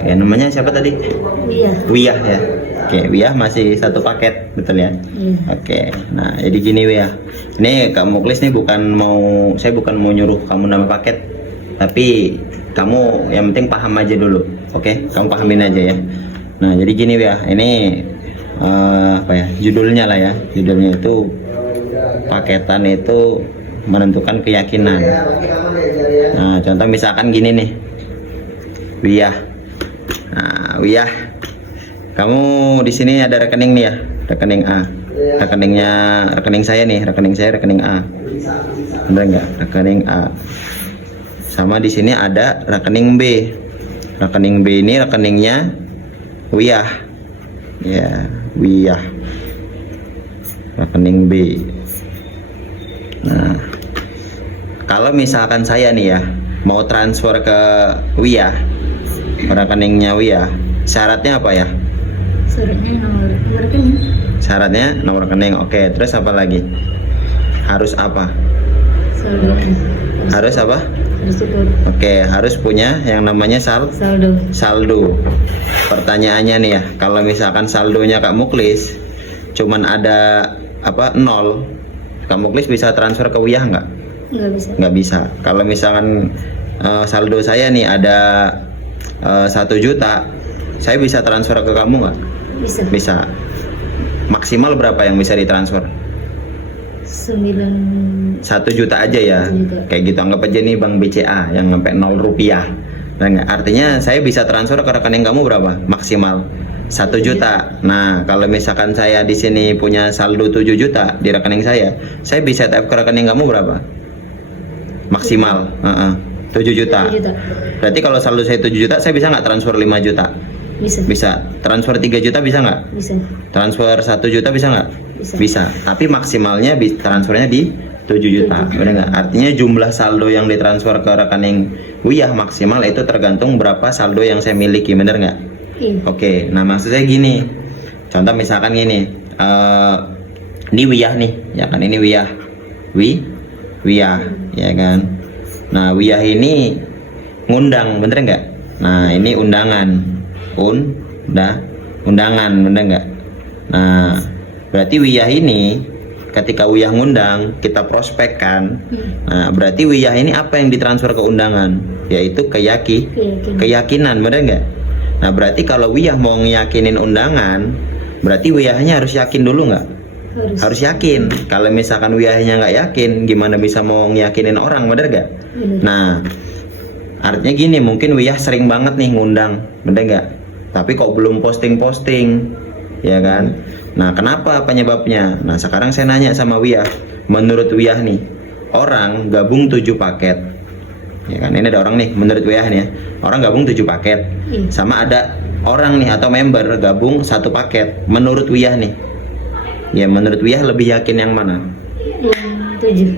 Oke, namanya siapa tadi? Iya. Wiyah ya. Oke, Wiyah masih satu paket, betul ya? Iya. Oke, nah jadi gini Wiyah. Ini Kak Muklis nih saya bukan mau nyuruh kamu nambah paket, tapi kamu yang penting paham aja dulu. Oke, kamu pahamin aja ya. Nah, jadi gini Wiyah, ini apa ya? Judulnya lah ya. Judulnya itu paketan itu menentukan keyakinan. Nah, contoh misalkan gini nih. Wiyah. Nah, Wiyah, kamu di sini ada rekening nih ya, rekening A. Rekening saya nih, rekening A. Benar nggak? Rekening A. Sama di sini ada rekening B. Rekening B ini rekeningnya Wiyah. Ya, Wiyah. Rekening B. Nah, kalau misalkan saya nih ya mau transfer ke Wiyah, rekeningnya Wiyah, syaratnya apa ya? Syaratnya nomor rekening. Syaratnya nomor rekening. Oke, terus apa lagi? Harus apa? Saldo. Harus apa? Harus support. Oke, harus punya yang namanya Saldo. saldo. Pertanyaannya nih ya, kalau misalkan saldonya Kak Muklis cuman ada apa 0, Kak Muklis bisa transfer ke Wiyah nggak? Nggak bisa. Nggak bisa. Kalau misalkan saldo saya nih ada 1 juta, saya bisa transfer ke kamu nggak? Bisa. Bisa. Maksimal berapa yang bisa ditransfer? 1 juta aja ya. 1 juta. Kayak gitu, anggap aja nih Bank BCA yang sampai 0 rupiah. Nah, artinya saya bisa transfer ke rekening kamu berapa? Maksimal 1 juta. Nah, kalau misalkan saya di sini punya saldo 7 juta di rekening saya bisa tap ke rekening kamu berapa? Maksimal 7 juta. 7 juta. Berarti kalau saldo saya 7 juta, saya bisa nggak transfer 5 juta? Bisa. Bisa. Transfer 3 juta bisa nggak? Bisa. Transfer 1 juta bisa nggak? Bisa. Bisa. Tapi maksimalnya transfernya di 7 juta. Benar nggak? Artinya jumlah saldo yang ditransfer ke rekening Wiyah maksimal itu tergantung berapa saldo yang saya miliki. Benar nggak? Iya. Oke. Nah, maksud saya gini. Contoh misalkan gini. Ini Wiyah nih. Ya kan, ini Wiyah. Wiyah. Ya kan. Nah, Wiyah ini ngundang, bener nggak? Nah, ini undangan, undangan, bener nggak? Nah, berarti Wiyah ini ketika Wiyah ngundang, kita prospek kan. Nah, berarti Wiyah ini apa yang ditransfer ke undangan? Yaitu keyakinan, bener nggak? Nah, berarti kalau Wiyah mau ngiyakinin undangan, berarti Wiyahnya harus yakin dulu nggak? Harus yakin. Kalau misalkan Wiyahnya nggak yakin, gimana bisa mau ngiyakinin orang, bener nggak? Nah, artinya gini, mungkin Wiyah sering banget nih ngundang, bener nggak? Tapi kok belum posting-posting, ya kan? Nah, kenapa penyebabnya? Nah, sekarang saya nanya sama Wiyah. Menurut Wiyah nih, orang gabung 7 paket, ya kan? Ini ada orang nih, menurut Wiyah nih ya, orang gabung 7 paket, sama ada orang nih atau member gabung 1 paket. Menurut Wiyah nih, ya menurut Wiyah lebih yakin yang mana? Yang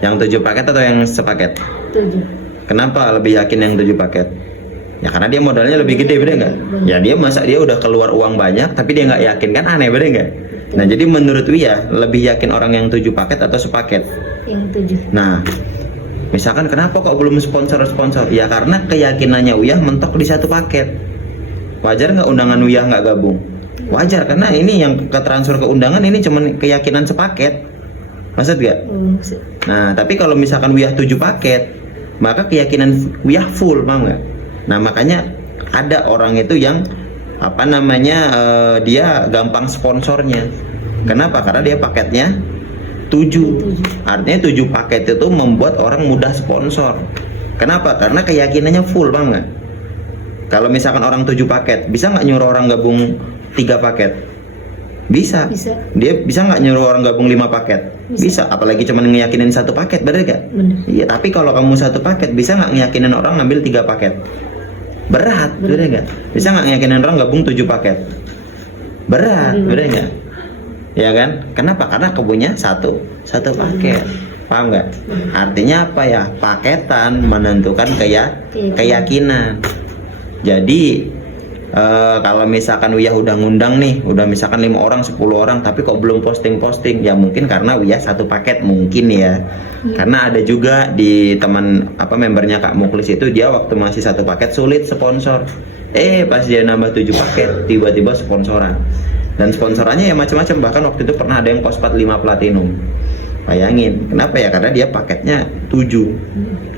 7. Yang 7 paket atau yang sepaket? 7. Kenapa lebih yakin yang 7 paket? Ya karena dia modalnya lebih gede, bener nggak? Ya dia udah keluar uang banyak, tapi dia nggak yakin, kan aneh, bener nggak? Nah, jadi menurut Wiyah lebih yakin orang yang 7 paket atau sepaket? Yang 7. Nah, misalkan kenapa kok belum sponsor? Ya karena keyakinannya Wiyah mentok di 1 paket. Wajar nggak undangan Wiyah nggak gabung? Wajar, karena ini yang ke transfer ke undangan ini cuma keyakinan sepaket. Maksud gak? Nah, tapi kalau misalkan Wiyah 7 paket, maka keyakinan Wiyah full, paham nggak? Nah, makanya ada orang itu yang apa namanya dia gampang sponsornya. Kenapa? Karena dia paketnya 7. Artinya 7 paket itu membuat orang mudah sponsor. Kenapa? Karena keyakinannya full, paham nggak? Kalau misalkan orang 7 paket, bisa nggak nyuruh orang gabung 3 paket? Bisa. Dia bisa nggak nyuruh orang gabung 5 paket? Bisa. Apalagi cuma ngeyakinin 1 paket, bener gak? Iya, tapi kalau kamu 1 paket, bisa nggak ngeyakinin orang ngambil 3 paket? Berat, bener gak? Bisa nggak ngeyakinin orang gabung 7 paket? Berat, bener gak? Ya kan? Kenapa? Karena kebunya satu paket. Paham nggak? Artinya apa ya? Paketan menentukan keyakinan. Jadi Kalau misalkan Wiyah udah ngundang nih, udah misalkan 5 orang, 10 orang, tapi kok belum posting-posting, ya mungkin karena Wiyah satu paket mungkin ya. Karena ada juga di teman membernya Kak Muklis itu, dia waktu masih satu paket sulit sponsor. Pas dia nambah 7 paket, tiba-tiba sponsoran. Dan sponsorannya ya macam-macam, bahkan waktu itu pernah ada yang Kospat 5 Platinum. Bayangin, kenapa ya? Karena dia paketnya 7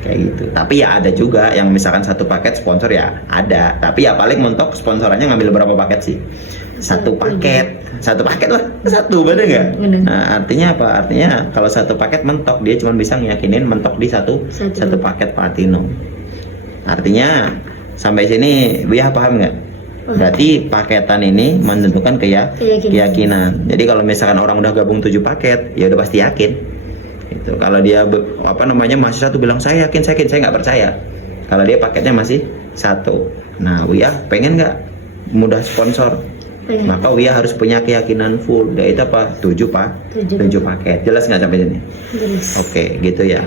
kayak gitu. Tapi ya ada juga yang misalkan satu paket sponsor ya ada. Tapi ya paling mentok sponsorannya ngambil berapa paket sih? Satu paket lah, satu, bener nggak? Bener. Nah, artinya apa? Artinya kalau satu paket mentok, dia cuma bisa ngiyakinin mentok di satu paket Platinum. Artinya sampai sini Wiyah paham nggak? Berarti paketan ini menentukan keyakinan. Jadi kalau misalkan orang udah gabung 7 paket, ya udah pasti yakin. Itu kalau dia masih satu bilang saya yakin, saya nggak percaya. Kalau dia paketnya masih satu. Nah, Wiyah pengen nggak mudah sponsor? Maka Wiyah harus punya keyakinan full. Yaitu apa? 7 paket. Jelas nggak sampai sini? Jelas. Oke, gitu ya.